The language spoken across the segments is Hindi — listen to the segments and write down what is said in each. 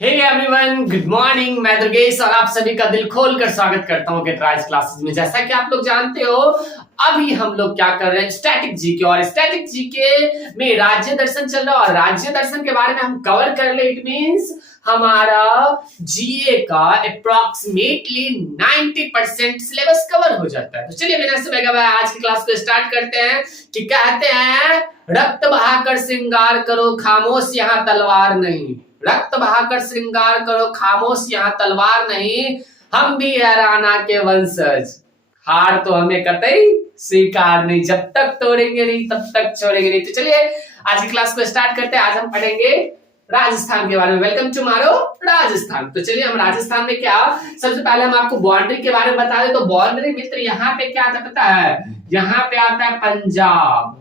Hey everyone, good morning. मैं दुर्गेश और आप सभी का दिल खोल कर स्वागत करता हूं गेट क्लासेस में। जैसा कि आप लोग जानते हो, अभी हम लोग क्या कर रहे हैं, स्टैटिक जीके। और स्टैटिक जीके में राज्य दर्शन चल रहा है और राज्य दर्शन के बारे में हम कवर कर ले। इट मींस हमारा जीए का अप्रोक्सीमेटली 90% सिलेबस कवर हो जाता है। तो चलिए बिना समय गवाए आज की क्लास को स्टार्ट करते हैं। कि कहते हैं, रक्त बहाकर श्रृंगार करो, खामोश यहाँ तलवार नहीं। रक्त बहाकर श्रृंगार करो, खामोश यहाँ तलवार नहीं। हम भी है राणा के वंशज, हार तो हमें कतई स्वीकार नहीं। जब तक तोड़ेंगे नहीं तब तक छोड़ेंगे नहीं। तो चलिए आज की क्लास को स्टार्ट करते हैं। आज हम पढ़ेंगे राजस्थान के बारे में। वेलकम टू मारो राजस्थान। तो चलिए हम राजस्थान में क्या, सबसे पहले हम आपको बाउंड्री के बारे में बता दें। तो बाउंड्री मित्र यहाँ पे क्या आता पता है, यहाँ पे आता है पंजाब,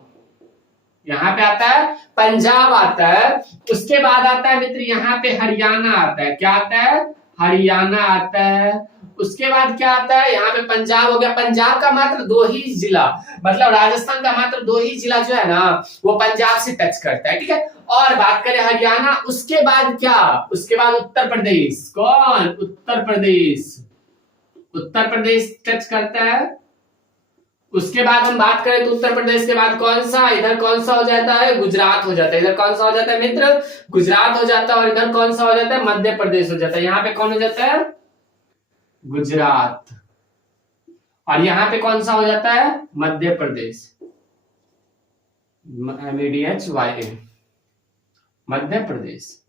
यहाँ पे आता है पंजाब आता है। उसके बाद आता है मित्र यहाँ पे हरियाणा आता है। क्या आता है, हरियाणा आता है। उसके बाद क्या आता है, यहाँ पे पंजाब हो गया। पंजाब का मात्र 2 ही जिला, मतलब राजस्थान का मात्र 2 ही जिला जो है ना, वो पंजाब से टच करता है। ठीक है। और बात करें हरियाणा, उसके बाद क्या, उसके बाद उत्तर प्रदेश। कौन, उत्तर प्रदेश। उत्तर प्रदेश टच करता है। उसके बाद हम बात करें तो उत्तर प्रदेश के बाद कौन सा, इधर कौन सा हो जाता है, गुजरात हो जाता है। इधर कौन सा हो जाता है मित्र, गुजरात हो जाता है। और इधर कौन सा हो जाता है, मध्य प्रदेश हो जाता है। यहाँ पे कौन हो जाता है, गुजरात। और यहाँ पे कौन सा हो जाता है, मध्य प्रदेश। MADHYA, मध्य प्रदेश।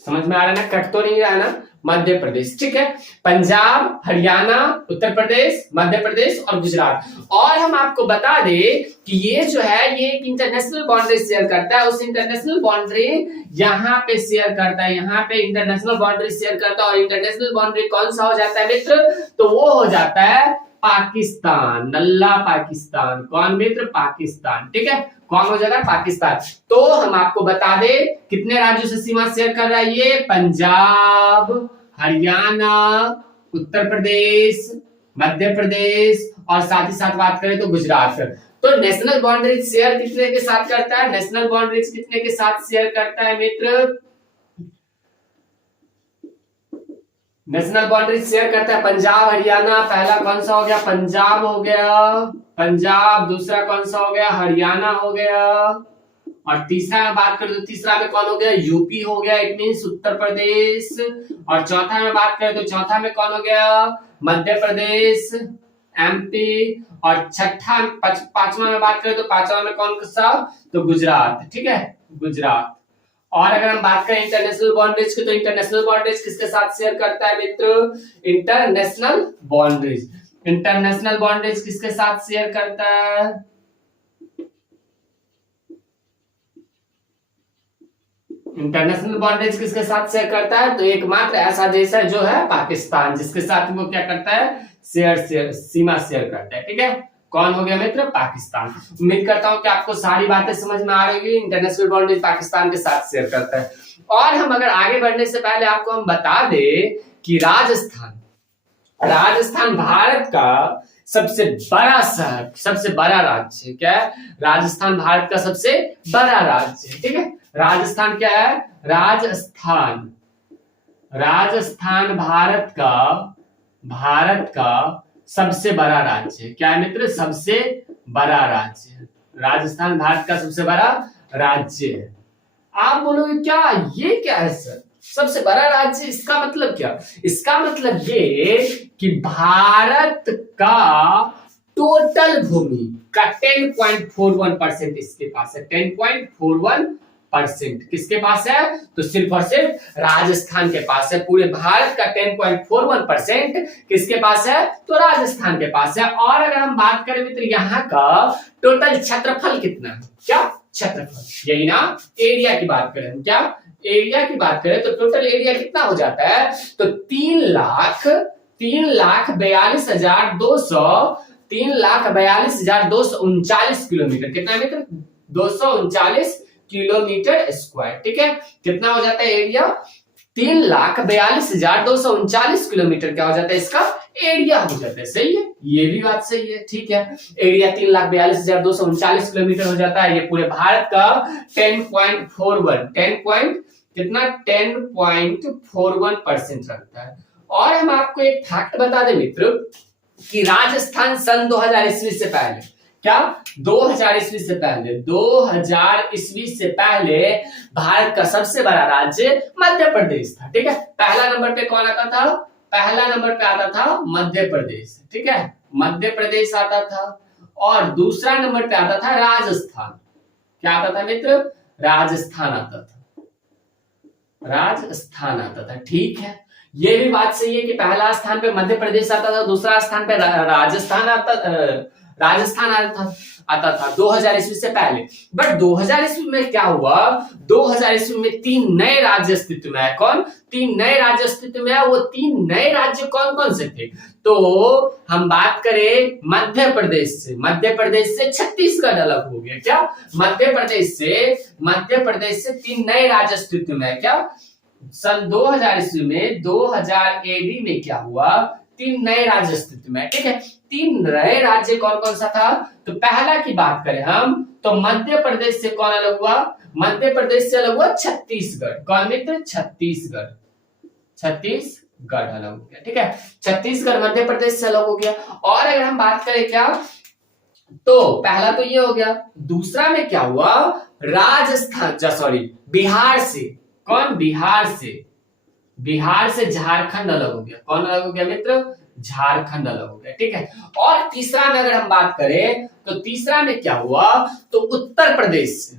समझ में आ रहा है ना, कट तो नहीं रहा है ना, मध्य प्रदेश। ठीक है। पंजाब, हरियाणा, उत्तर प्रदेश, मध्य प्रदेश और गुजरात। और हम आपको बता दें कि ये जो है, ये एक इंटरनेशनल बाउंड्री शेयर करता है। उस इंटरनेशनल बाउंड्री यहाँ पे शेयर करता है, यहाँ पे इंटरनेशनल बाउंड्री शेयर करता है। और इंटरनेशनल बाउंड्री कौन सा हो जाता है मित्र, तो वो हो जाता है पाकिस्तान, नल्ला पाकिस्तान। कौन मित्र, पाकिस्तान। ठीक है, कौन हो जाता है, पाकिस्तान। तो हम आपको बता दें कितने राज्यों से सीमा शेयर कर रहा है ये, पंजाब, हरियाणा, उत्तर प्रदेश, मध्य प्रदेश और साथ ही साथ बात करें तो गुजरात। तो नेशनल बाउंड्री शेयर कितने के साथ करता है, नेशनल बाउंड्रीज कितने के साथ शेयर करता है मित्र, नेशनल बाउंड्री शेयर करता है पंजाब, हरियाणा। पहला कौन सा हो गया, पंजाब हो गया, पंजाब। दूसरा कौन सा हो गया, हरियाणा हो गया। और तीसरा में बात करें तो तीसरा में कौन हो गया, यूपी हो गया, इट मींस उत्तर प्रदेश। और चौथा में बात करें तो चौथा में कौन हो गया, मध्य प्रदेश, MP। और छठा पांचवा में बात करें तो पांचवा में कौन सा, तो गुजरात। ठीक है, गुजरात। और अगर हम बात करें इंटरनेशनल बाउंड्रीज की, तो इंटरनेशनल बाउंड्रीज किसके साथ शेयर करता है मित्र, इंटरनेशनल बाउंड्रीज। इंटरनेशनल बाउंड्रीज किसके साथ शेयर करता है, इंटरनेशनल बाउंड्रीज किसके साथ शेयर करता है, तो एकमात्र ऐसा देश है जो है पाकिस्तान, जिसके साथ वो क्या करता है, सीमा शेयर करता है। ठीक है, कौन हो गया मित्र, पाकिस्तान। उम्मीद करता हूं कि आपको सारी बातें समझ में आ रही है। इंटरनेशनल बाउंड्रीज पाकिस्तान के साथ शेयर करता है। और हम अगर आगे बढ़ने से पहले आपको हम बता दें कि राजस्थान भारत का सबसे बड़ा शहर, सबसे बड़ा राज्य क्या है, राजस्थान भारत का सबसे बड़ा राज्य है। ठीक है, राजस्थान क्या है, राजस्थान भारत का सबसे बड़ा राज्य है। क्या है मित्र, सबसे बड़ा राज्य। राजस्थान भारत का सबसे बड़ा राज्य है। आप बोलोगे क्या, ये क्या है सर, सबसे बड़ा राज्य, इसका मतलब क्या, इसका मतलब ये कि भारत का टोटल भूमि का 10.41% इसके पास है। 10.41% किसके पास है, तो सिर्फ और सिर्फ राजस्थान के पास है। पूरे भारत का 10.41% किसके पास है, तो राजस्थान के पास है। और अगर हम बात करें मित्र यहाँ का टोटल क्षेत्रफल कितना है, क्या क्षेत्रफल, यही ना, एरिया की बात करें, क्या एरिया की बात करें तो टोटल एरिया कितना हो जाता है, तो 3,42,239 किलोमीटर। कितना मित्र, 239 किलोमीटर स्क्वायर। ठीक है, कितना हो जाता है एरिया, 3,42,239 किलोमीटर क्या हो जाता है, इसका एरिया हो जाता है। सही है, ये भी बात सही है, ठीक है। एरिया 3,42,239 किलोमीटर हो जाता है। ये पूरे भारत का 10.41 कितना 10.41% रखता है। और हम आपको एक फैक्ट बता दें मित्र कि राजस्थान सन 2000 ईस्वी से पहले, क्या 2000 ईस्वी से पहले, 2000 ईस्वी से पहले भारत का सबसे बड़ा राज्य मध्य प्रदेश था। ठीक है, पहला नंबर पे कौन आता था, पहला नंबर पे आता था मध्य प्रदेश। ठीक है, मध्य प्रदेश आता था। और दूसरा नंबर पे आता था राजस्थान। क्या आता था मित्र, राजस्थान आता था, राजस्थान आता था। ठीक है, ये भी बात सही है कि पहला स्थान पे मध्य प्रदेश आता था, दूसरा स्थान पे राजस्थान आता था 2000 ईस्वी से पहले। बट 2000 ईस्वी में क्या हुआ, 2000 ईस्वी में 3 नए राज्य अस्तित्व में आए। कौन, 3 नए राज्य अस्तित्व में आए। वो 3 नए राज्य कौन कौन से थे, तो हम बात करें मध्य प्रदेश से, मध्य प्रदेश से छत्तीसगढ़ अलग हो गया। क्या, मध्य प्रदेश से 3 नए राज्य अस्तित्व में है। क्या, सन 2000 ईस्वी में 2000 एडी में क्या हुआ, 3 नए राज्य अस्तित्व में। ठीक है, 3 नए राज्य कौन कौन सा था, तो पहला की बात करें हम तो मध्य प्रदेश से कौन अलग हुआ, मध्य प्रदेश से अलग हुआ छत्तीसगढ़। कौन मित्र, छत्तीसगढ़ अलग हो गया। ठीक है, छत्तीसगढ़ मध्य प्रदेश से अलग हो गया। और अगर हम बात करें क्या, तो पहला तो ये हो गया। दूसरा में क्या हुआ, बिहार से, कौन, बिहार से झारखंड अलग हो गया। कौन अलग हो गया मित्र, झारखंड अलग हो गया। ठीक है, और तीसरा में अगर हम बात करें तो तीसरा में क्या हुआ, तो उत्तर प्रदेश से,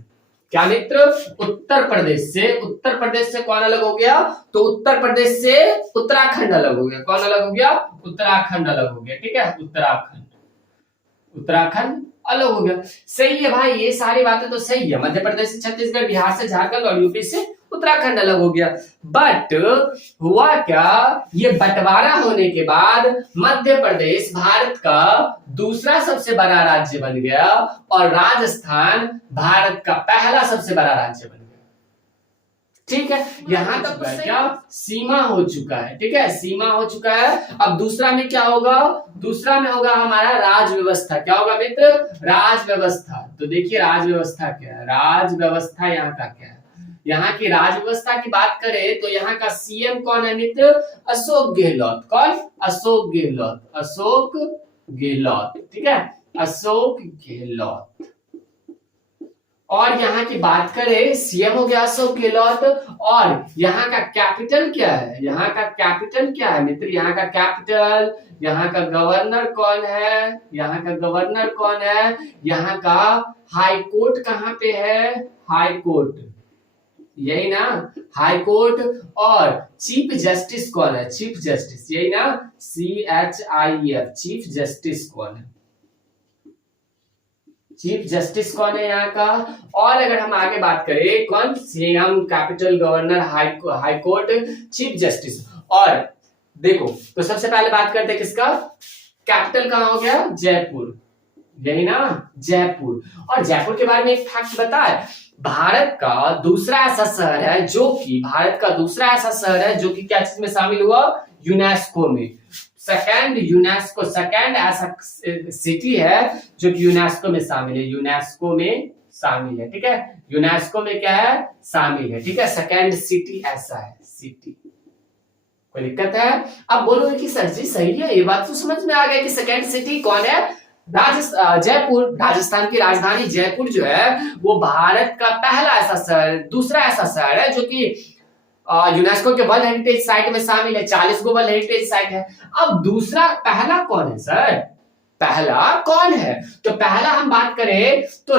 क्या मित्र, उत्तर प्रदेश से कौन अलग हो गया, तो उत्तर प्रदेश से उत्तराखंड अलग हो गया। कौन अलग हो गया, उत्तराखंड अलग हो गया। ठीक है, उत्तराखंड अलग हो गया। सही है भाई, ये सारी बातें तो सही है। मध्य प्रदेश से छत्तीसगढ़, बिहार से झारखंड और यूपी से उत्तराखंड अलग हो गया। बट हुआ क्या, ये बंटवारा होने के बाद मध्य प्रदेश भारत का दूसरा सबसे बड़ा राज्य बन गया और राजस्थान भारत का पहला सबसे बड़ा राज्य बन गया। ठीक है, यहां तक तो क्या सीमा हो चुका है। ठीक है, सीमा हो चुका है। अब दूसरा में क्या होगा, दूसरा में होगा हमारा राज व्यवस्था। क्या होगा मित्र, राज व्यवस्था। तो देखिए राज व्यवस्था क्या है, राज व्यवस्था यहाँ का क्या है। यहाँ की राज व्यवस्था की बात करें तो यहाँ का सीएम कौन है मित्र, अशोक गहलोत। कौन, अशोक गहलोत। ठीक है, अशोक गहलोत। और यहाँ की बात करें, सीएम हो गया अशोक गहलोत। और यहाँ का कैपिटल क्या है, यहाँ का कैपिटल क्या है मित्र, यहाँ का कैपिटल, यहाँ का गवर्नर कौन है, यहाँ का गवर्नर कौन है, यहाँ का हाई कोर्ट कहाँ पे है, हाई कोर्ट, यही ना, हाई कोर्ट। और चीफ जस्टिस कौन है, चीफ जस्टिस, यही ना, CHIF, चीफ जस्टिस कौन है, चीफ जस्टिस कौन है यहाँ का। और अगर हम आगे बात करें, कौन, CM, capital, governor, high court, chief justice. और देखो तो सबसे पहले बात करते हैं किसका, कैपिटल कहाँ हो गया, जयपुर, यही ना, जयपुर। और जयपुर के बारे में एक फैक्ट बताए, भारत का दूसरा ऐसा शहर है जो कि क्या चीज में शामिल हुआ, यूनेस्को में। सेकंड ऐसा सिटी है जो कि यूनेस्को में शामिल है। ठीक है, यूनेस्को में क्या है, शामिल है। ठीक है, सेकंड सिटी ऐसा है, सिटी। कोई दिक्कत है, अब बोलोगे कि सर जी सही है, ये बात तो समझ में आ गया कि सेकंड सिटी कौन है, जयपुर। राजस्थान की राजधानी जयपुर जो है वो भारत का पहला ऐसा शहर, दूसरा ऐसा शहर है जो कि यूनेस्को के वर्ल्ड हेरिटेज साइट में शामिल है। 40 गो वर्ल्ड हेरिटेज साइट है। अब दूसरा, पहला कौन है सर, पहला कौन है, तो पहला हम बात करें तो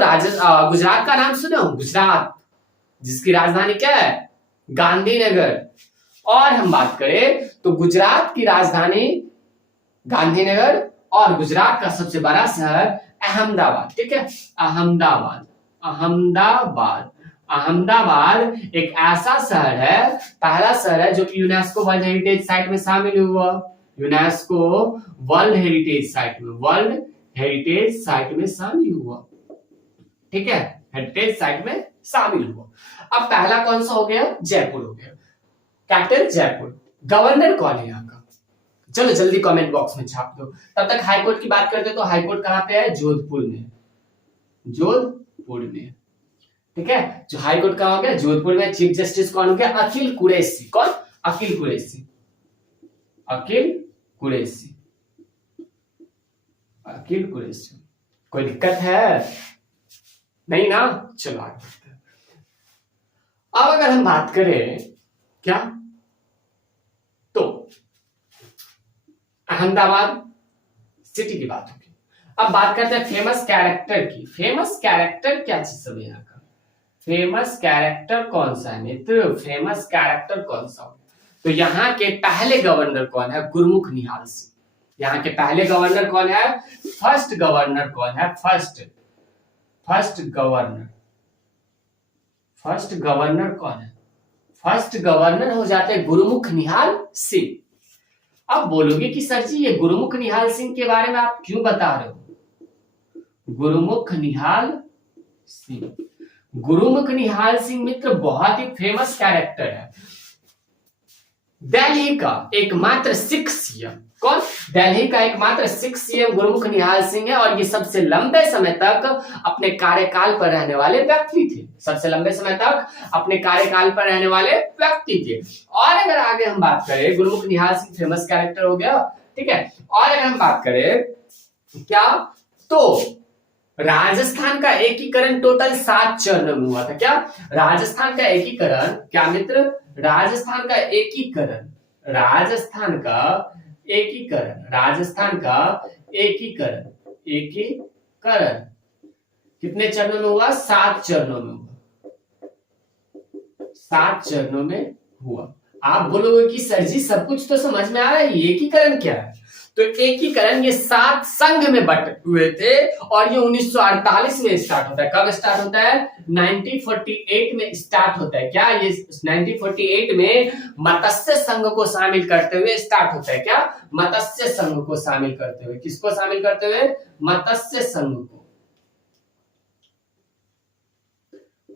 गुजरात का नाम सुने हो, गुजरात, जिसकी राजधानी क्या है, गांधीनगर। और हम बात करें तो गुजरात की राजधानी गांधीनगर और गुजरात का सबसे बड़ा शहर अहमदाबाद। ठीक है, अहमदाबाद एक ऐसा शहर है, पहला शहर है जो कि यूनेस्को वर्ल्ड हेरिटेज साइट में शामिल हुआ, यूनेस्को वर्ल्ड हेरिटेज साइट में शामिल हुआ। ठीक है, हेरिटेज साइट में शामिल हुआ। अब पहला कौन सा हो गया, जयपुर हो गया। कैपिटल जयपुर। गवर्नर कौन है यहाँ का? चलो जल्दी कमेंट बॉक्स में छाप दो। तब तक हाईकोर्ट की बात करते तो हाईकोर्ट कहाँ पे है? जोधपुर में, जोधपुर में। ठीक है, जो हाईकोर्ट कहाँ हो गया? जोधपुर में। चीफ जस्टिस कौन हो गया? अखिल कुरैशी। कौन? अखिल कुरैशी, अखिल कुरैशी, अखिल कुरैशी। कोई दिक्कत है? नहीं ना? चलो आगे बढ़ते हैं। अब अगर हम बात करें क्या, तो अहमदाबाद सिटी की बात होगी। अब बात करते हैं फेमस कैरेक्टर की। फेमस कैरेक्टर क्या चीज सब यहाँ का? फेमस कैरेक्टर कौन सा है मित्र? फेमस कैरेक्टर कौन सा हो? तो यहाँ के पहले गवर्नर कौन है? गुरमुख निहाल सिंह। यहाँ के पहले गवर्नर कौन है? फर्स्ट गवर्नर कौन है? फर्स्ट गवर्नर, फर्स्ट गवर्नर कौन है? फर्स्ट गवर्नर हो जाते हैं गुरमुख निहाल सिंह। अब बोलोगे कि सर जी ये गुरमुख निहाल सिंह के बारे में आप क्यों बता रहे हो? गुरमुख निहाल सिंह, गुरमुख निहाल सिंह मित्र बहुत ही फेमस कैरेक्टर है। दिल्ली का एकमात्र सिख सीएम। कौन? दिल्ली का एकमात्र सिख सीएम गुरमुख निहाल सिंह है और ये सबसे लंबे समय तक अपने कार्यकाल पर रहने वाले व्यक्ति थे। सबसे लंबे समय तक अपने कार्यकाल पर रहने वाले व्यक्ति थे। और अगर आगे हम बात करें, गुरमुख निहाल सिंह फेमस कैरेक्टर हो गया, ठीक है। और अगर हम बात करें क्या, तो राजस्थान का एकीकरण टोटल 7 चरणों में हुआ था। क्या? राजस्थान का एकीकरण क्या मित्र? राजस्थान का एकीकरण, राजस्थान का एकीकरण, राजस्थान का एकीकरण, एकीकरण कितने चरणों में हुआ? 7 चरणों में हुआ, 7 चरणों में हुआ। आप बोलोगे कि सर जी सब कुछ तो समझ में आ रहा है, एकीकरण क्या है? तो एकीकरण ये 7 संघ में बटे हुए थे और ये 1948 में स्टार्ट होता है। कब स्टार्ट होता है? 1948 में स्टार्ट होता है। क्या ये 1948 में मत्स्य संघ को शामिल करते हुए स्टार्ट होता है? क्या? मत्स्य संघ को शामिल करते हुए। किसको शामिल करते हुए? मत्स्य संघ को,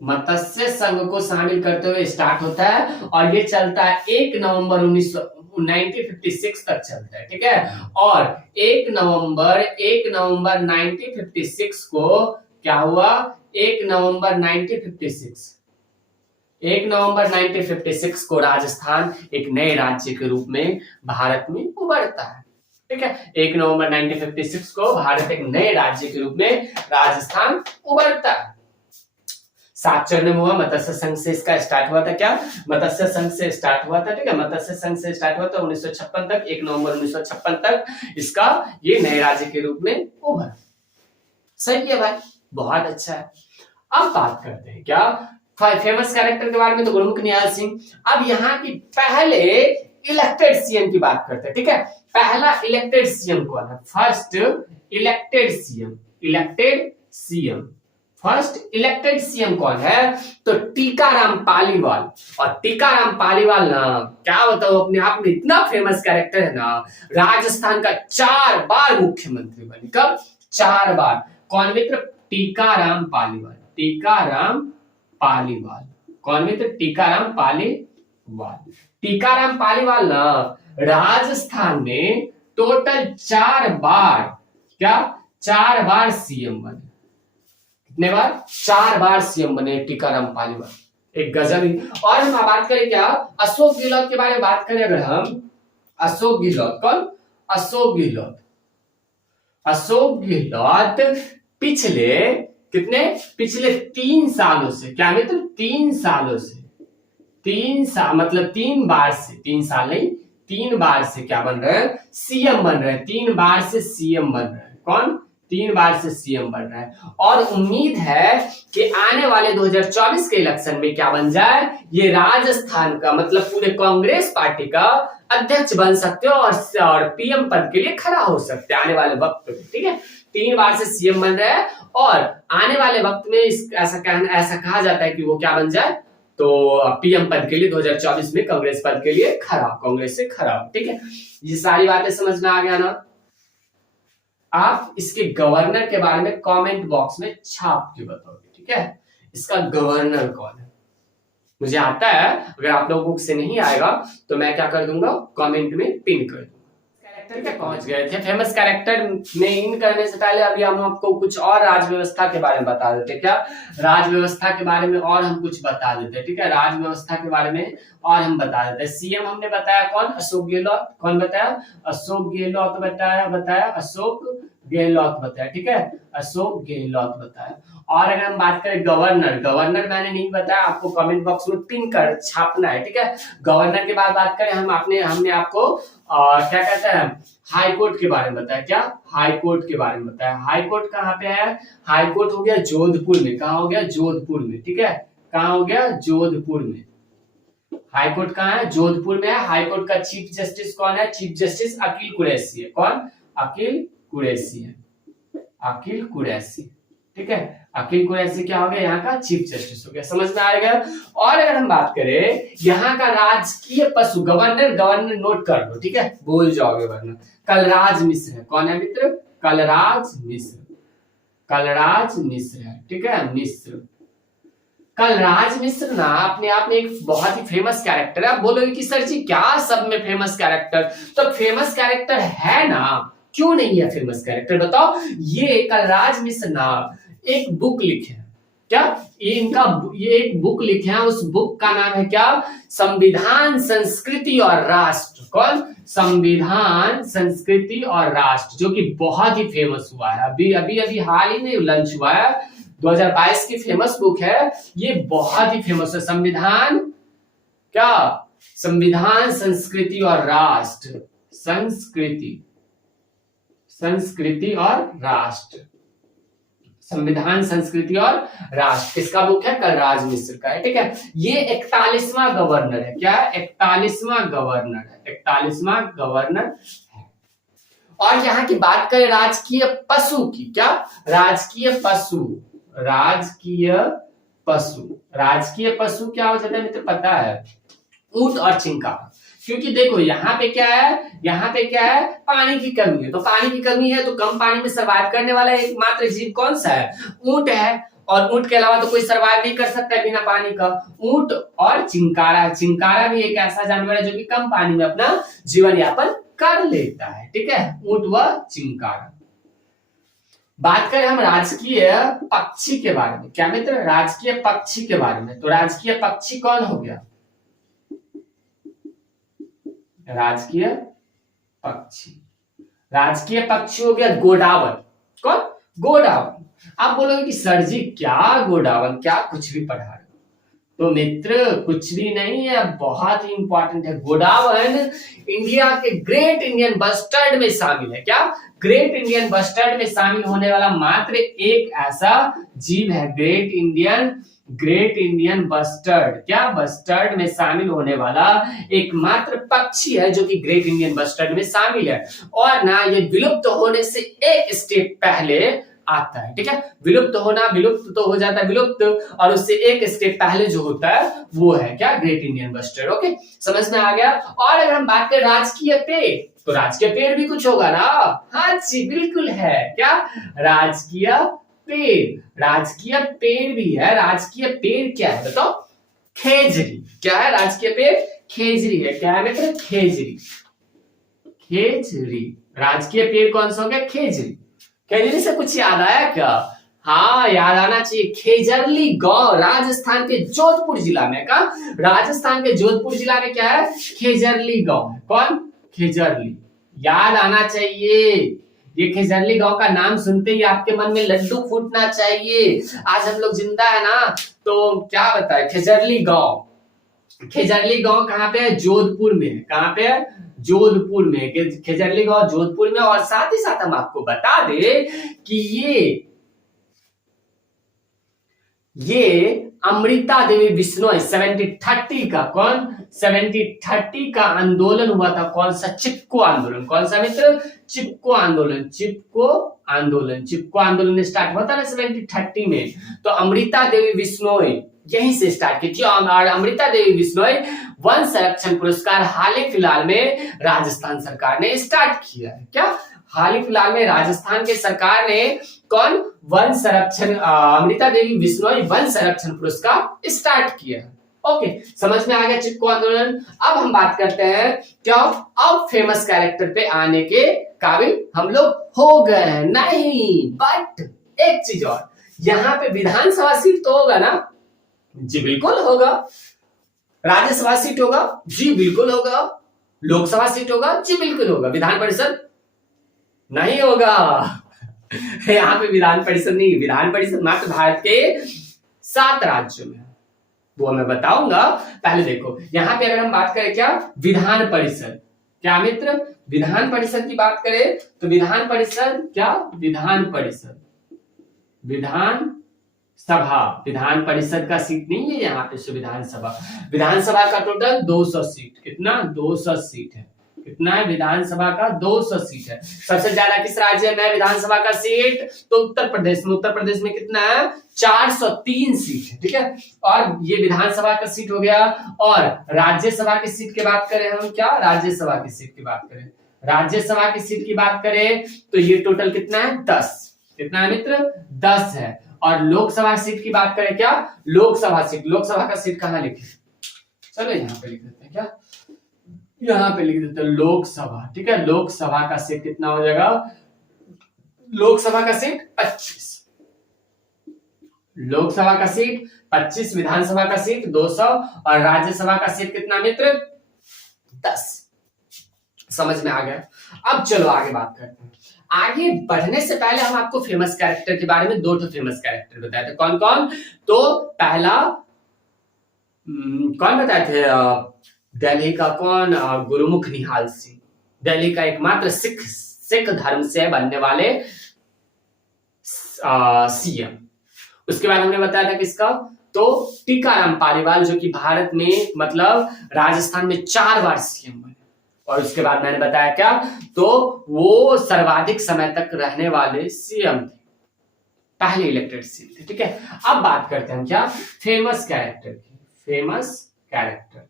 मत्स्य संघ को शामिल करते हुए स्टार्ट होता है और ये चलता है 1 नवंबर 1956 तक चलता है। ठीक है, और 1 नवंबर 1956 को क्या हुआ? 1 नवंबर 1956 को राजस्थान एक नए राज्य के रूप में भारत में उभरता है। ठीक है, 1 नवंबर 1956 को भारत एक नए राज्य के रूप में राजस्थान उभरता है। 7 चरण में हुआ। मत्स्य संघ से इसका स्टार्ट हुआ था। क्या? मत्स्य संघ से स्टार्ट हुआ था। ठीक है, मत्स्य संघ से स्टार्ट हुआ था 1956 तक, 1 नवंबर 1956 तक इसका ये नए राज्य के रूप में उभरा। सही है भाई, बहुत अच्छा है। अब बात करते हैं क्या फेमस कैरेक्टर के बारे में, तो गुरमुख निहाल सिंह। अब यहाँ की पहले इलेक्टेड सीएम की बात करते हैं। ठीक है, पहला इलेक्टेड सीएम कौन है? First elected CM, elected CM, first elected CM कौन है? तो टीकाराम पालीवाल। और टीकाराम पालीवाल ना क्या बताओ, अपने आप में इतना फेमस कैरेक्टर है ना, राजस्थान का 4 बार मुख्यमंत्री बने। कब? 4 बार। कौन मित्र? टीकाराम पालीवाल, टीकाराम पालीवाल। कौन मित्र? टीकाराम पालीवाल। टीकाराम पालीवाल ना राजस्थान में टोटल 4 बार, क्या 4 बार सीएम बने। कितने बार? 4 बार सीएम बने टीकाराम पालीवाल। एक गजब ही। और हम बात करें क्या अशोक गहलोत के बारे में बात करें अगर हम, अशोक गहलोत। कौन? अशोक गहलोत। अशोक गहलोत पिछले कितने? पिछले 3 सालों से, क्या मित्र? 3 सालों से, 3 साल मतलब 3 बार से, 3 साल नहीं 3 बार से क्या बन रहे हैं? सीएम बन रहे हैं। 3 बार से सीएम बन रहे हैं। कौन? 3 बार से सीएम बन रहा है। और उम्मीद है कि आने वाले 2024 के इलेक्शन में क्या बन जाए, ये राजस्थान का मतलब पूरे कांग्रेस पार्टी का अध्यक्ष बन सकते हो और पीएम पद के लिए खड़ा हो सकते हैं आने वाले वक्त में। ठीक है, 3 बार से सीएम बन रहा है और आने वाले वक्त में ऐसा कहा जाता है कि वो क्या बन जाए, तो पीएम पद के लिए 2024 में कांग्रेस पद के लिए खड़ा, कांग्रेस से खड़ा। ठीक है, ये सारी बातें समझ में आ गया ना? आप इसके गवर्नर के बारे में कमेंट बॉक्स में छाप के बताओगे। ठीक है, इसका गवर्नर कौन है? मुझे आता है, अगर आप लोगों से नहीं आएगा तो मैं क्या कर दूंगा, कमेंट में पिन कर दूंगा। कैरेक्टर क्या पहुंच गए थे फेमस कैरेक्टर में इन करने से पहले अभी हम आपको कुछ और राज व्यवस्था के बारे में बता देते। क्या राज व्यवस्था के बारे में और हम कुछ बता देते, ठीक है, राज व्यवस्था के बारे में और हम बता देते। सीएम हमने बताया कौन, अशोक गहलोत। कौन बताया, अशोक गहलोत बताया अशोक गहलोत बताया, ठीक है, अशोक गहलोत बताया। और अगर हम बात करें गवर्नर मैंने नहीं बताया, आपको कमेंट बॉक्स में पिन कर छापना है, ठीक है। गवर्नर के बाद बात करें हमने आपको क्या कहते हैं, हाई कोर्ट के बारे में बताया। क्या हाई कोर्ट के बारे में बताया। हाई कोर्ट कहाँ पे है, हाई कोर्ट हो गया जोधपुर में। कहाँ हो गया, जोधपुर में, ठीक है, कहाँ हो गया, जोधपुर में। हाई कोर्ट कहाँ है, जोधपुर में है। हाई कोर्ट का चीफ जस्टिस कौन है, चीफ जस्टिस अकील कुरैशी है। कौन, अकील कुरैशी है, अकील कुरैशी, ठीक है। अकील कुरैशी क्या हो गया, यहाँ का चीफ जस्टिस हो गया। समझ में आ गया। और अगर हम बात करें यहाँ का राजकीय पशु, गवर्नर नोट कर लो, ठीक है, भूल जाओगे वरना। कलराज मिश्र है। कौन है मित्र, कलराज मिश्र, कलराज मिश्र है, ठीक है, मिश्र। कलराज मिश्र ना अपने आप में एक बहुत ही फेमस कैरेक्टर है। आप बोलोगे कि सर जी क्या सब में फेमस कैरेक्टर, तो फेमस कैरेक्टर है ना, क्यों नहीं है फेमस कैरेक्टर, बताओ। ये कलराज मिश्र ना एक बुक लिखे हैं। क्या ये एक बुक लिखे हैं, उस बुक का नाम है क्या, संविधान संस्कृति और राष्ट्र। कौन, संविधान संस्कृति और राष्ट्र, जो कि बहुत ही फेमस हुआ है। अभी हाल ही में लॉन्च हुआ है, 2022 की फेमस बुक है ये, बहुत ही फेमस है। संविधान क्या, संविधान संस्कृति और राष्ट्र, संस्कृति और राष्ट्र, संविधान संस्कृति और राष्ट्र किसका बुक है, कलराज मिश्र का है, ठीक है। ये 41वां गवर्नर है। क्या, 41वां गवर्नर है, 41वां गवर्नर है। और यहाँ की बात करें राजकीय पशु की, क्या, राजकीय पशु, राजकीय पशु क्या हो जाता है मित्र, पता है, ऊंट और चिंकारा। क्योंकि देखो यहाँ पे क्या है, पानी की कमी है। तो पानी की कमी है तो कम पानी में सर्वाइव करने वाला एकमात्र जीव कौन सा है, ऊंट है। और ऊंट के अलावा तो कोई सर्वाइव नहीं कर सकता है बिना पानी का। ऊंट और चिंकारा भी एक ऐसा जानवर है जो कि कम पानी में अपना जीवन यापन कर लेता है, ठीक है, ऊंट व चिंकारा। बात करें हम राजकीय पक्षी के बारे में, क्या मित्र, राजकीय पक्षी के बारे में। तो राजकीय पक्षी कौन हो गया, राजकीय पक्षी हो गया गोडावन। कौन, गोडावन। आप बोलोगे कि सर जी क्या गोडावन, क्या कुछ भी पढ़ा रहे हो, तो मित्र कुछ भी नहीं है, बहुत ही इंपॉर्टेंट है। गोडावन इंडिया के ग्रेट इंडियन बस्टर्ड में शामिल है। क्या, ग्रेट इंडियन बस्टर्ड में शामिल होने वाला मात्र एक ऐसा जीव है, ग्रेट इंडियन बस्टर्ड, क्या, बस्टर्ड में शामिल होने वाला एकमात्र पक्षी है जो कि ग्रेट इंडियन बस्टर्ड में शामिल है। और ना ये विलुप्त होने से एक स्टेप पहले आता है, ठीक है। विलुप्त तो हो जाता है विलुप्त, और उससे एक स्टेप पहले जो होता है वो है क्या, ग्रेट इंडियन बस्टर्ड। ओके, समझ में आ गया। और अगर हम बात करें राजकीय पेड़, तो राजकीय पेड़ भी कुछ होगा ना, हाँ जी बिल्कुल है। क्या, राजकीय पेड़ भी है। राजकीय पेड़ क्या है बताओ, खेजरी। क्या है राजकीय पेड़, खेजरी है। क्या है मित्र, खेजरी। राजकीय पेड़ कौन सा हो गया, खेजरी से कुछ याद आया क्या, हाँ याद आना चाहिए। खेजरली गांव राजस्थान के जोधपुर जिला में, का राजस्थान के जोधपुर जिला में क्या है, खेजरली गांव है। कौन, खेजरली, याद आना चाहिए। ये खेजरली गांव का नाम सुनते ही आपके मन में लड्डू फूटना चाहिए। आज हम लोग जिंदा है ना, तो क्या बताए, खेजरली गांव कहाँ पे है, जोधपुर में है। कहाँ पे है, जोधपुर में। खेजरली गांव जोधपुर में। और साथ ही साथ हम आपको बता दे कि ये अमृता देवी बिश्नोई 70-30 का, कौन, 70-30 का आंदोलन हुआ था। कौन सा, चिपको आंदोलन। कौन सा मित्र, चिपको आंदोलन स्टार्ट हुआ था ना 70-30 में। तो अमृता देवी बिश्नोई यहीं से स्टार्ट की थी। और अमृता देवी बिश्नोई वन संरक्षण पुरस्कार हाल ही फिलहाल में राजस्थान सरकार ने स्टार्ट किया है। क्या, हाल ही फिलहाल में राजस्थान के सरकार ने कौन, वन संरक्षण, अमृता देवी बिश्नोई वन संरक्षण पुरस्कार स्टार्ट किया है। ओके, समझ में आ गया चिपको आंदोलन। अब हम बात करते हैं क्या अब फेमस कैरेक्टर पे आने के काबिल हम लोग हो गए नहीं, बट एक चीज और, यहाँ पे विधानसभा सीट तो होगा ना? जी बिल्कुल होगा। राज्यसभा सीट होगा? जी बिल्कुल होगा। लोकसभा सीट होगा? जी बिल्कुल होगा। विधान परिषद नहीं होगा। यहाँ पे विधान परिषद नहीं, विधान परिषद मात्र भारत के 7 राज्यों में, वो मैं बताऊंगा। पहले देखो यहाँ पे अगर हम बात करें क्या विधान परिषद, क्या मित्र विधान परिषद की बात करें तो विधान परिषद क्या विधान परिषद, विधान सभा, विधान परिषद का सीट नहीं है यहाँ पे, संविधान सभा। विधानसभा का टोटल 200 सीट, कितना 200 सीट है, कितना है विधानसभा का 200 सीट है। सबसे ज्यादा किस राज्य में विधानसभा का सीट? तो उत्तर प्रदेश में। उत्तर प्रदेश में कितना है? 403 सीट है, ठीक है। और ये विधानसभा का सीट हो गया। और राज्यसभा की सीट की बात करें हम, क्या राज्यसभा की सीट की बात करें, राज्यसभा की सीट की बात करें तो ये टोटल कितना है? 10। कितना है मित्र? 10 है। और लोकसभा सीट की बात करें क्या लोकसभा सीट, लोकसभा का सीट कहाँ लिखे? चलो यहाँ पे लिख देते हैं, क्या यहाँ पे लिख देते हैं लोकसभा, ठीक है। लोकसभा का सीट कितना हो जाएगा? लोकसभा का सीट 25, लोकसभा का सीट 25, विधानसभा का सीट 200 और राज्यसभा का सीट कितना मित्र? 10। समझ में आ गया। अब चलो आगे बात करते हैं। आगे बढ़ने से पहले हम आपको फेमस कैरेक्टर के बारे में 2 फेमस कैरेक्टर बताए थे। कौन कौन? तो पहला कौन बताए थे? दिल्ली का कौन? गुरुमुख निहाल सिंह, दिल्ली का एकमात्र सिख धर्म से बनने वाले सीएम। उसके बाद हमने बताया था किसका? तो टीकाराम पालीवाल, जो कि भारत में मतलब राजस्थान में 4 बार सीएम बने। और उसके बाद मैंने बताया क्या? तो वो सर्वाधिक समय तक रहने वाले सीएम थे, पहले इलेक्टेड सीएम थे, ठीक है। अब बात करते हैं क्या फेमस कैरेक्टर की, फेमस कैरेक्टर,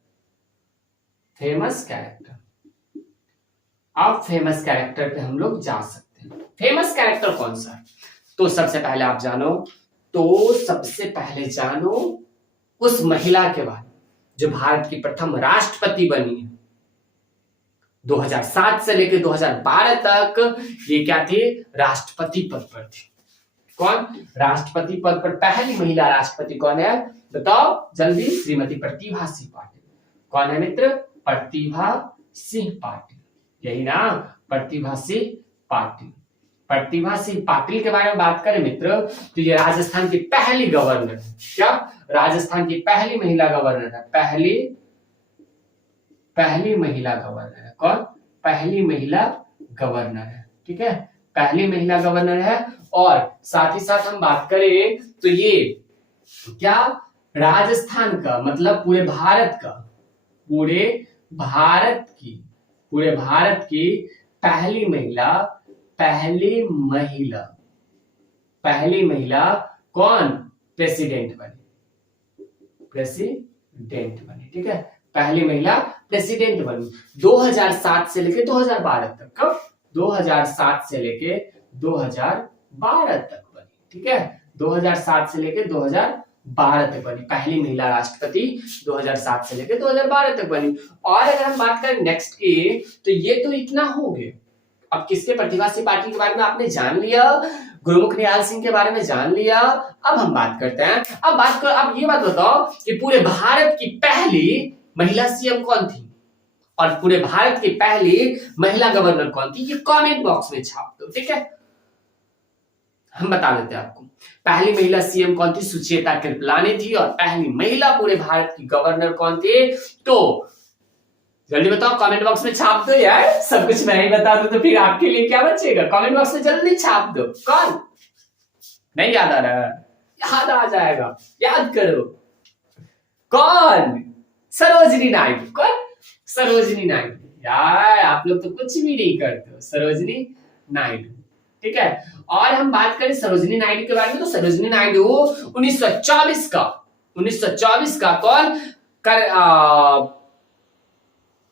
फेमस कैरेक्टर। अब फेमस कैरेक्टर पे हम लोग जा सकते हैं। फेमस कैरेक्टर कौन सा है? तो सबसे पहले आप जानो, तो सबसे पहले जानो उस महिला के बारे में जो भारत की प्रथम राष्ट्रपति बनी है। 2007 से लेकर 2012 तक ये क्या थी? राष्ट्रपति पद पर थी। कौन? राष्ट्रपति पद पर पहली महिला राष्ट्रपति कौन है? बताओ जल्दी। श्रीमती प्रतिभा सिंह पाटिल। कौन है मित्र? प्रतिभा सिंह पाटिल, यही ना, प्रतिभा सिंह पाटिल। प्रतिभा सिंह पाटिल के बारे में बात करें मित्र तो ये राजस्थान की पहली गवर्नर है। क्या? राजस्थान की पहली महिला गवर्नर है, पहली महिला गवर्नर है। कौन? पहली महिला गवर्नर है, ठीक है, पहली महिला गवर्नर है। और साथ ही साथ हम बात करें तो ये क्या राजस्थान का मतलब पूरे भारत का, पूरे भारत की पहली महिला कौन? प्रेसिडेंट बनी, ठीक है, पहली महिला प्रेसिडेंट बनी 2007 से लेके 2012 तक। कब? 2007 से लेके 2012 तक बनी, ठीक है, 2007 से लेके 2012 तक बनी पहली महिला राष्ट्रपति, 2007 से लेके 2012 तक बनी। और अगर हम बात करें नेक्स्ट की तो ये तो इतना हो गया। अब किसके? प्रतिभा सिंह पाटिल के बारे में आपने जान लिया, गुरुमुख निहाल सिंह के बारे में जान लिया। अब हम बात करते हैं, अब ये बात बताओ कि पूरे भारत की पहली महिला सीएम कौन थी और पूरे भारत की पहली महिला गवर्नर कौन थी? ये कमेंट बॉक्स में छाप दो, ठीक है, हम बता देते हैं आपको। पहली महिला सीएम कौन थी? सुचेता कृपलानी थी। और पहली महिला पूरे भारत की गवर्नर कौन थी? तो जल्दी बताओ, कमेंट बॉक्स में छाप दो यार, सब कुछ मैं ही बता दूं तो फिर आपके लिए क्या बचेगा? कमेंट बॉक्स में जल्दी छाप दो। कौन? नहीं याद आ रहा? याद आ जाएगा, याद करो। कौन? सरोजिनी नायडू। कौन? सरोजिनी नायडू। यार आप लोग तो कुछ भी नहीं करते हो। सरोजिनी नायडू, ठीक है। और हम बात करें सरोजिनी नायडू के बारे में तो सरोजिनी नायडू 1924 का कौन?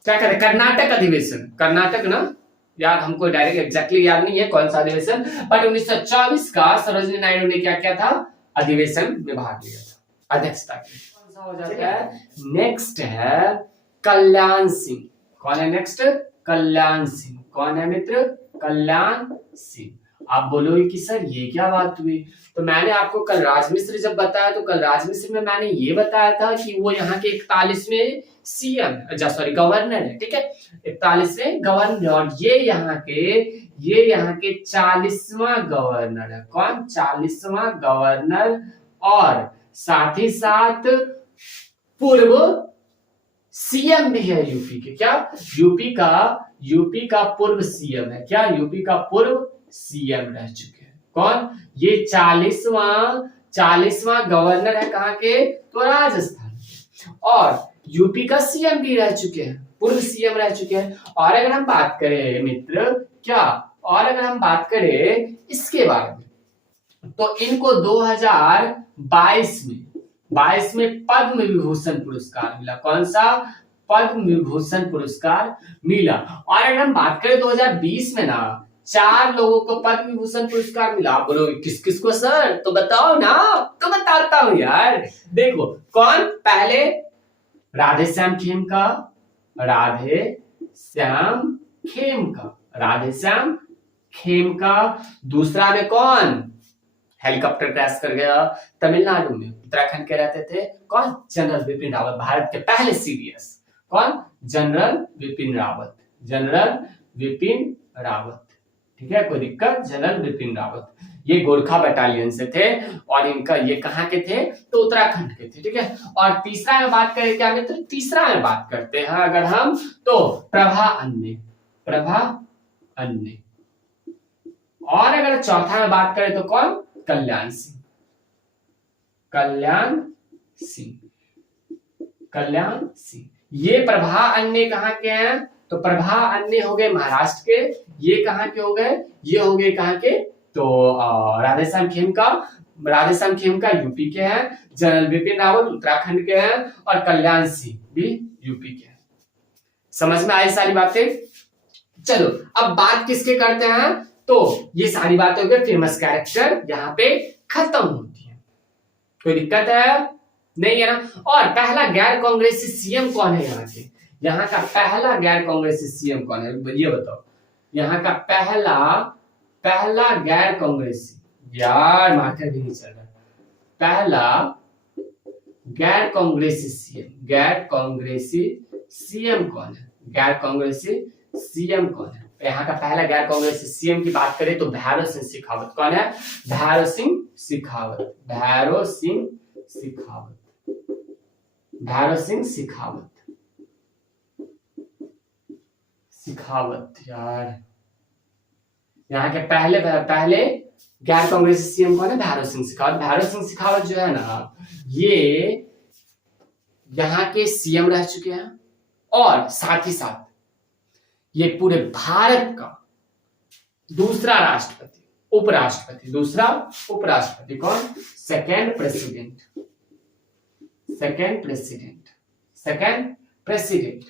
क्या कहते हैं? कर्नाटक अधिवेशन, कर्नाटक ना यार, हमको डायरेक्ट एग्जैक्टली याद नहीं है कौन सा अधिवेशन, बट 1924 का सरोजिनी नायडू ने क्या किया था? अधिवेशन में भाग लिया था, अध्यक्षता की। सा हो जाता है। नेक्स्ट है कल्याण सिंह। कौन है नेक्स्ट? कल्याण सिंह। कौन है मित्र? कल्याण सिंह। आप बोलोगे कि सर ये क्या बात हुई? तो मैंने आपको कलराज मिश्र जब बताया तो कलराज मिश्र में मैंने ये बताया था कि वो यहाँ के 41वें सीएम गवर्नर है, ठीक है, 41वें गवर्नर, और ये यहाँ के 40वां गवर्नर है। कौन? 40वां गवर्नर, और साथ ही साथ पूर्व सीएम भी है यूपी के। क्या? यूपी का पूर्व सीएम है। क्या? यूपी का पूर्व सीएम रह चुके हैं। कौन? ये 40वां गवर्नर है। कहाँ के? तो राजस्थान के। और यूपी का सीएम भी रह चुके हैं, पूर्व सीएम रह चुके हैं। और अगर हम बात करें मित्र, क्या? और अगर हम बात करें इसके बारे में, तो इनको 2022 में पद्म विभूषण पुरस्कार मिला। कौन सा? पद्म विभूषण पुरस्कार मिला। और अगर हम बात करें 2020 में ना 4 लोगों को पद्म विभूषण पुरस्कार मिला। आप बोलोगे किस किस को सर? तो बताओ ना। तो बताता हूं यार। देखो कौन? पहले राधेश्याम खेमका। दूसरा में कौन? हेलीकॉप्टर क्रैश कर गया तमिलनाडु में, उत्तराखंड के रहते थे। कौन? जनरल बिपिन रावत, भारत के पहले सीडीएस। कौन? जनरल बिपिन रावत। ठीक है, कोई दिक्कत? जनरल बिपिन रावत। ये गोरखा बटालियन से थे, और इनका ये कहाँ के थे? तो उत्तराखंड के थे। ठीक है। और तीसरा में बात करें क्या मित्र? तीसरा में बात करते हैं अगर हम, तो प्रभा अन्य। और अगर चौथा में बात करें तो कौन? कल्याण सिंह। ये प्रभा अन्य कहाँ के हैं? तो प्रभा अन्य हो गए महाराष्ट्र के। ये कहाँ के हो गए? ये हो गए कहाँ के? तो राधेश्याम खेमका यूपी के हैं, जनरल बिपिन रावत उत्तराखंड के हैं, और कल्याण सिंह भी यूपी के हैं। समझ में आई सारी बातें? चलो अब बात किसके करते हैं? तो ये सारी बातें हो गई, फेमस कैरेक्टर यहाँ पे खत्म होती है। कोई दिक्कत है? नहीं है ना। और पहला गैर कांग्रेसी सीएम कौन है यहाँ के? यहाँ का पहला गैर कांग्रेसी सीएम कौन है ये बताओ। यहाँ का पहला गैर कांग्रेसी, यार मार्कर भी नहीं चल रहा, पहला गैर कांग्रेसी सीएम कौन है? गैर कांग्रेसी सीएम कौन है? यहाँ का पहला गैर कांग्रेसी सीएम की बात करें तो भैरव सिंह शेखावत। कौन है? भैरव सिंह शेखावत यार। यहाँ के पहले गैर कांग्रेसी सीएम कौन है? भैरव सिंह शेखावत जो है ना, ये यहाँ के सीएम रह चुके हैं, और साथ ही साथ ये पूरे भारत का दूसरा उपराष्ट्रपति। कौन? Second president.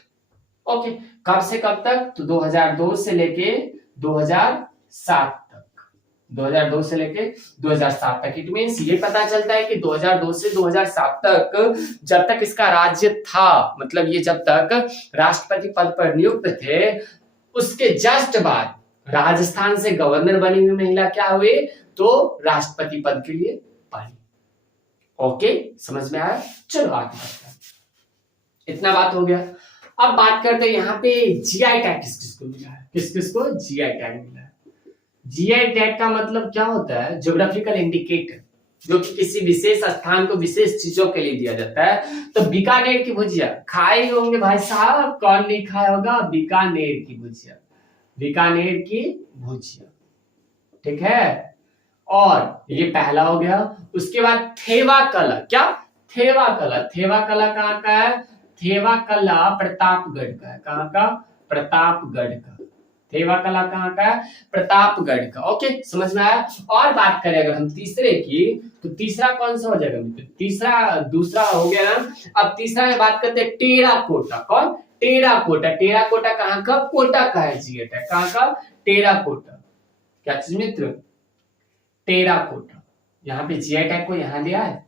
ओके। कब से कब तक? तो 2002 से लेके 2007 तक। इट मीन्स ये पता चलता है कि 2002 से 2007 तक जब तक इसका राज्य था, मतलब ये जब तक राष्ट्रपति पद पर नियुक्त थे, उसके जस्ट बाद राजस्थान से गवर्नर बनी हुई महिला क्या हुई? तो राष्ट्रपति पद के लिए बनी। ओके, समझ में आया? चलो आगे बढ़ते हैं। इतना बात हो गया। अब बात करते हैं यहाँ पे जीआई टैग किस किस को मिला है? जीआई टैग मिला है। जीआई टैग का मतलब क्या होता है? ज्योग्राफिकल इंडिकेटर, जो कि किसी विशेष स्थान को विशेष चीजों के लिए दिया जाता है। तो बीकानेर की भुजिया खाए होंगे भाई साहब, कौन नहीं खाया होगा? बीकानेर की भुजिया, ठीक है। और ये पहला हो गया। उसके बाद थेवा कला। क्या? थेवा कला कहाँ का है? थेवा कला प्रतापगढ़ का है। कहाँ का? प्रतापगढ़ का। थेवा कला कहाँ का है? प्रतापगढ़ का। ओके, समझ में आया? और बात करें अगर हम तीसरे की, तो तीसरा कौन सा हो जाएगा? दूसरा हो गया ना। अब तीसरा में बात करते हैं टेराकोटा। कौन? टेराकोटा कहाँ का? कोटा का है जीआई टैग। कहाँ का? टेराकोटा। क्या चीज मित्र? टेराकोटा। यहाँ पे जीआई टैग को यहाँ दिया है।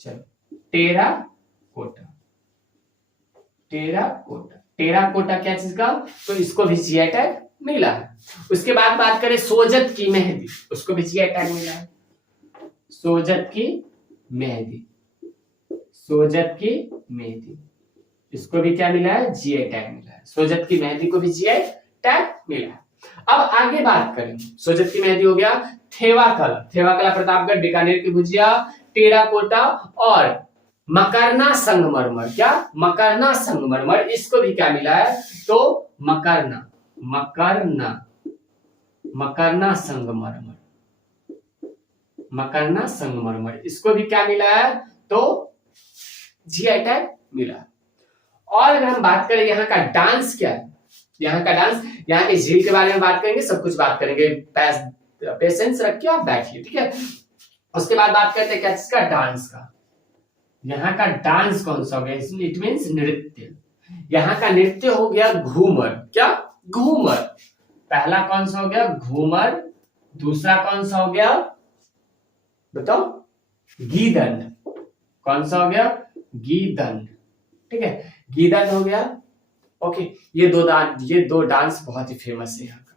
चलो, टेराकोटा। टेराकोटा, टेराकोटा, टेराकोटा क्या चीज का, तो इसको भी जीआई टैग मिला है। उसके बाद बात करें सोजत की मेहंदी, उसको भी जीआई टैग मिला है। सोजत की मेहंदी, सोजत की मेहंदी, इसको भी क्या मिला है, जीआई टैग मिला है। सोजत की मेहंदी को भी जीआई टैग मिला है। अब आगे बात करें, सोजत की मेहंदी हो गया, थेवा कला, थेवा कला प्रतापगढ़, बीकानेर की भुजिया, टेराकोटा और मकरना संगमरमर, क्या मकरना संगमरमर, इसको भी क्या मिला है, तो मकरना, मकरना, मकरना संगमरमर, मकरना संगमरमर, इसको भी क्या मिला है, तो जीआई टैग मिला है। और अगर हम बात करें यहाँ का डांस क्या है, यहाँ का डांस, यहाँ की झील के बारे में बात करेंगे, सब कुछ बात करेंगे, पेशेंस रखिए, आप बैठिए, ठीक है। उसके बाद बात करते हैं क्या चीज का, डांस का। यहाँ का डांस कौन सा हो गया, इसमें इट मीन्स नृत्य। यहाँ का नृत्य हो गया घूमर, क्या घूमर, पहला कौन सा हो गया घूमर, दूसरा कौन सा हो गया बताओ, गीदंड, कौन सा हो गया, गीदंड, ठीक है, गीदंड हो गया। ओके, ये दो डांस बहुत ही फेमस है यहाँ का,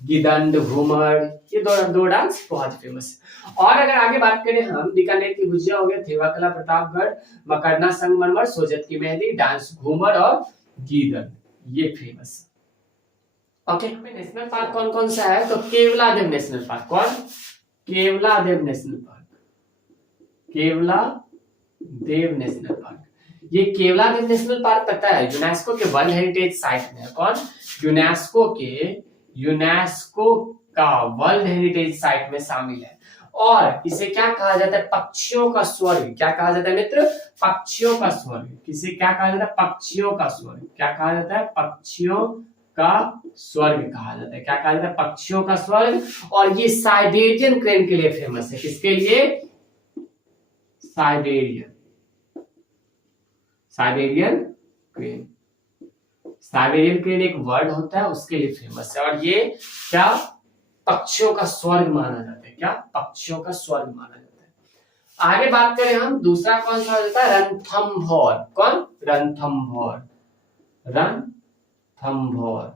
गीदंड, घूमर, ये दो डांस बहुत ही फेमस है। और अगर आगे बात करें हम, बीकानेर की भुजिया हो गया, थेवा कला प्रतापगढ़, मकरना संगमरमर, सोजत की मेहंदी, डांस घूमर और गीदंड, ये फेमस है। ओके, नेशनल पार्क कौन कौन सा है, तो केवलादेव नेशनल पार्क, कौन, Keoladeo national park, Keoladeo national park. ये केवलादेव नेशनल पार्क पता है यूनेस्को के वर्ल्ड हेरिटेज साइट में है, कौन, यूनेस्को का वर्ल्ड हेरिटेज साइट में शामिल है। और इसे क्या कहा जाता है, पक्षियों का स्वर्ग, क्या कहा जाता है मित्र, पक्षियों का स्वर्ग, किसे क्या कहा जाता है, पक्षियों का स्वर्ग, क्या कहा जाता है, पक्षियों का स्वर्ग कहा जाता है, क्या कहा जाता है, पक्षियों का स्वर्ग। और ये साइबेरियन क्रेन के लिए फेमस है, किसके लिए, Siberian, Siberian crane, Siberian crane एक वर्ड होता है, उसके लिए फेमस है। और ये क्या, पक्षियों का स्वर्ग माना जाता है, क्या पक्षियों का स्वर्ग माना जाता है। आगे बात करें हम, दूसरा कौन सा हो जाता है, रणथंभौर, कौन, Ranthambore, Ranthambore,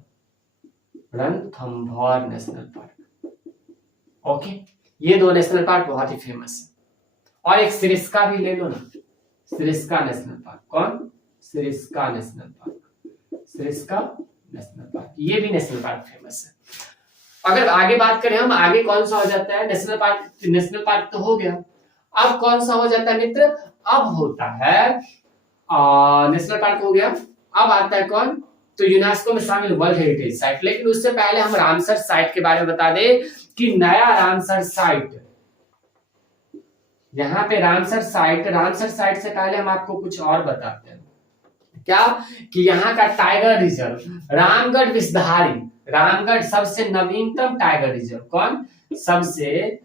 Ranthambore national park. Okay, ये दो नेशनल पार्क बहुत ही फेमस है। और एक सिरिस्का भी ले लो ना, सिरिस्का नेशनल पार्क, कौन, Sariska national park, Sariska national park, ये भी नेशनल पार्क फेमस है। अगर आगे बात करें हम, आगे कौन सा हो जाता है, नेशनल पार्क, नेशनल पार्क तो हो गया, अब कौन सा हो जाता है मित्र, अब होता है नेशनल पार्क हो गया, अब आता है कौन, तो यूनेस्को में शामिल वर्ल्ड हेरिटेज साइट। लेकिन उससे पहले हम रामसर साइट के बारे में बता दें कि नया रामसर साइट, यहाँ पे रामसर साइट से पहले हम आपको कुछ और बताते हैं, क्या, कि यहाँ का टाइगर रिजर्व रामगढ़ विषधारी, रामगढ़ सबसे नवीनतम टाइगर रिजर्व, कौन, सबसे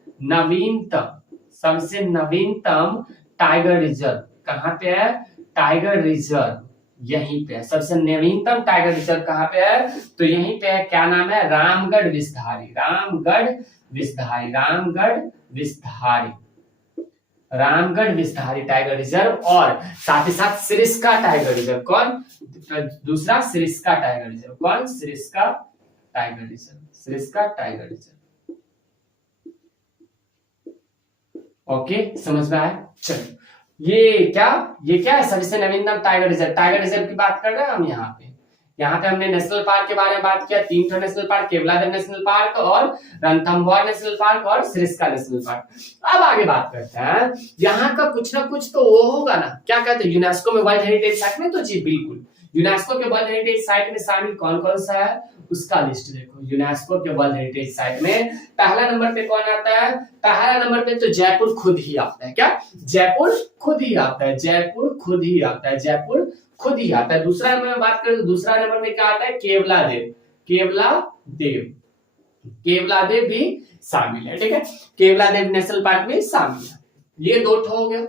नवीनतम टाइगर रिजर्व कहाँ पे है, टाइगर रिजर्व यहीं पे है, सबसे नवीनतम टाइगर रिजर्व कहाँ पे है, तो यहीं पे है, क्या नाम है, रामगढ़ विषधारी, रामगढ़ विषधारी, रामगढ़ विषधारी, रामगढ़ विषधारी टाइगर रिजर्व। और साथ ही साथ सिरिस्का टाइगर रिजर्व, कौन, दूसरा सिरिस्का टाइगर रिजर्व, कौन, Sariska tiger reserve, Sariska tiger reserve. Okay, समझ में आया, चलो ये क्या है, सबसे नवीनतम टाइगर रिजर्व की बात कर रहे हैं हम। यहाँ पे हमने नेशनल पार्क के बारे में बात किया, 3 national park, Keoladeo national park और रणथंभौर नेशनल पार्क और सिरिस्का नेशनल पार्क। अब आगे बात करते हैं, यहाँ का कुछ ना कुछ तो वो होगा ना, क्या कहते हैं, यूनेस्को में वर्ल्ड हेरिटेज साइट में, तो जी बिल्कुल, यूनेस्को के वर्ल्ड हेरिटेज साइट में शामिल कौन कौन सा है, उसका लिस्ट देखो। यूनेस्को के वर्ल्ड हेरिटेज साइट में पहला नंबर पे कौन आता है, पहला नंबर पे तो जयपुर खुद ही आता है, क्या, जयपुर खुद ही आता है, जयपुर खुद ही आता है, जयपुर खुद ही आता है। दूसरा नंबर में बात करें तो दूसरा नंबर में क्या आता है, केवलादेव, केवलादेव, केवलादेव भी शामिल है, ठीक है, केवलादेव नेशनल पार्क में शामिल है। ये दो हो गया,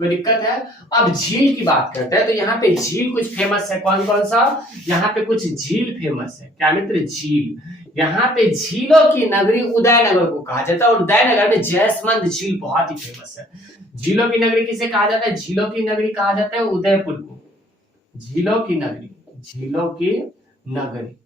कोई दिक्कत है। अब झील की बात करते हैं, तो यहाँ पे झील कुछ फेमस है, कौन कौन सा, यहाँ पे कुछ झील फेमस है, क्या मित्र, झील, यहाँ पे झीलों की नगरी उदयनगर को कहा जाता है और उदयनगर में जयसमंद झील बहुत ही फेमस है। झीलों की नगरी किसे कहा जाता है? झीलों की नगरी कहा जाता है उदयपुर को। झीलों की नगरी, झीलों की नगरी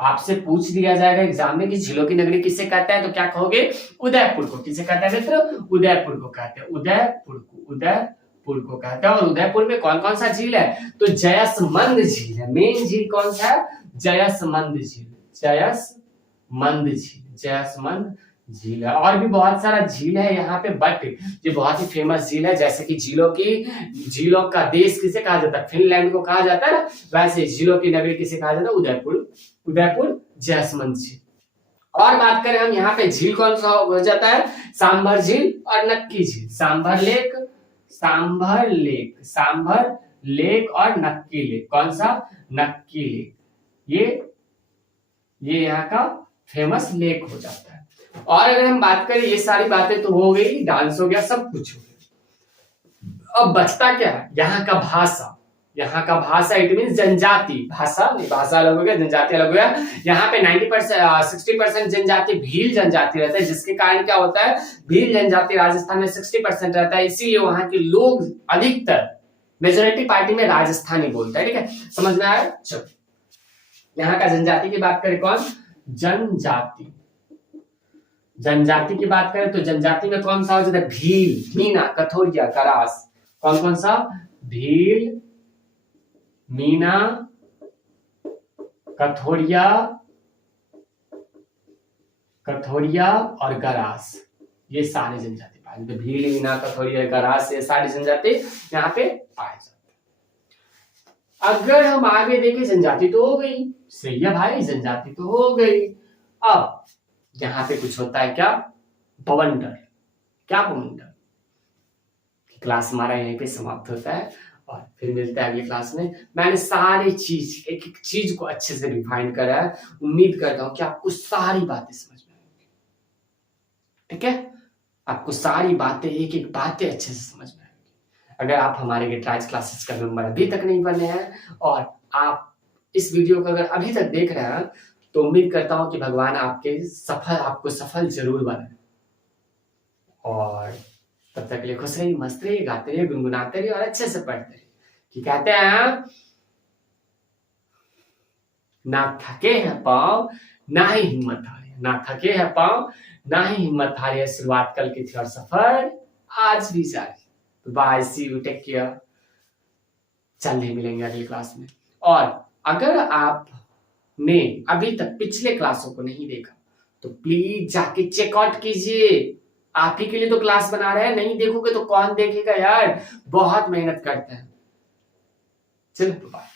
आपसे पूछ दिया जाएगा एग्जाम में कि झीलों की नगरी किसे कहते हैं, तो क्या कहोगे? उदयपुर को। किसे कहते हैं मित्र? उदयपुर को कहते हैं। उदयपुर को, उदयपुर को कहते हैं। और उदयपुर में कौन कौन सा झील है? तो जयसमंद झील है। मेन झील कौन सा है? जयसमंद झील, जयसमंद झील, जयसमंद झील है। और भी बहुत सारा झील है यहाँ पे, बट ये बहुत ही फेमस झील है। जैसे कि झीलों का देश किसे कहा जाता है? फिनलैंड को कहा जाता है ना, वैसे झीलों की नगरी किसे कहा जाता है? उदयपुर, उदयपुर जयसमंद झील। और बात करें हम यहाँ पे झील कौन सा हो जाता है? सांभर झील और नक्की झील। Sambar lake, sambar lake, sambar lake और नक्की लेक। कौन सा? नक्की लेक। ये यहाँ का फेमस लेक हो जाता है। और अगर हम बात करें, ये सारी बातें तो हो गई, डांस हो गया, सब कुछ हो गया। अब बचता क्या है? यहाँ का भाषा। यहाँ का भाषा इट मीन जनजाति। भाषा नहीं, भाषा अलग हो गया, जनजाति अलग हो गया। यहाँ पे 60% जनजाति भील जनजाति रहता है, जिसके कारण क्या होता है? भील जनजाति राजस्थान में 60% रहता है, इसीलिए वहां के लोग अधिकतर मेजोरिटी पार्टी में राजस्थानी बोलता है। ठीक है, समझ में आया? चलो, यहाँ का जनजाति की बात करें, कौन? जनजाति। जनजाति की बात करें तो जनजाति में कौन सा हो जाता है? भील, मीना, कथोरिया, करास। कौन कौन सा? भील, मीना, कथोरिया और गरास। ये सारे जनजाति पाए जाते। भील, मीना, कथोरिया, गरास, ये सारी जनजाति यहाँ पे पाए जाते। अगर हम आगे देखें, जनजाति तो हो गई, सही है भाई, जनजाति तो हो गई। अब यहाँ पे कुछ होता है क्या? बवंडर। क्या बवंडर? क्लास हमारा यहीं पे समाप्त होता है और फिर मिलते हैं अगली क्लास में। मैंने सारी चीज, एक एक चीज को अच्छे से रिफाइन करा है। उम्मीद करता हूं कि आपको सारी बातें समझ में आएंगी। ठीक है, आपको सारी बातें, एक एक बातें अच्छे से समझ में आएंगी। अगर आप हमारे गेटराइज क्लासेस का मेंबर अभी तक नहीं बने हैं और आप इस वीडियो को अगर अभी तक देख रहे हैं, तो उम्मीद करता हूं कि भगवान आपको सफल जरूर बनाए। और तब तक के लिए खुश रहिए, मस्त रहिए, गाते रहिए, गुनगुनाते रहिए और अच्छे से पढ़ते रहिए। कि कहते हैं, ना थके हैं पाँव ना ही हिम्मत हारे। ना थके हैं पाँव ना ही हिम्मत हारे। शुरुआत कल की थी और सफर आज भी जारी। Bye, see you, take care. जल्दी मिलेंगे अगली क्लास में। और अगर आपने अभी तक पिछले क्लासों को नहीं देखा तो प्लीज जाके चेकआउट कीजिए। आप ही के लिए तो क्लास बना रहे हैं, नहीं देखोगे तो कौन देखेगा यार। बहुत मेहनत करते हैं। चलो बाय।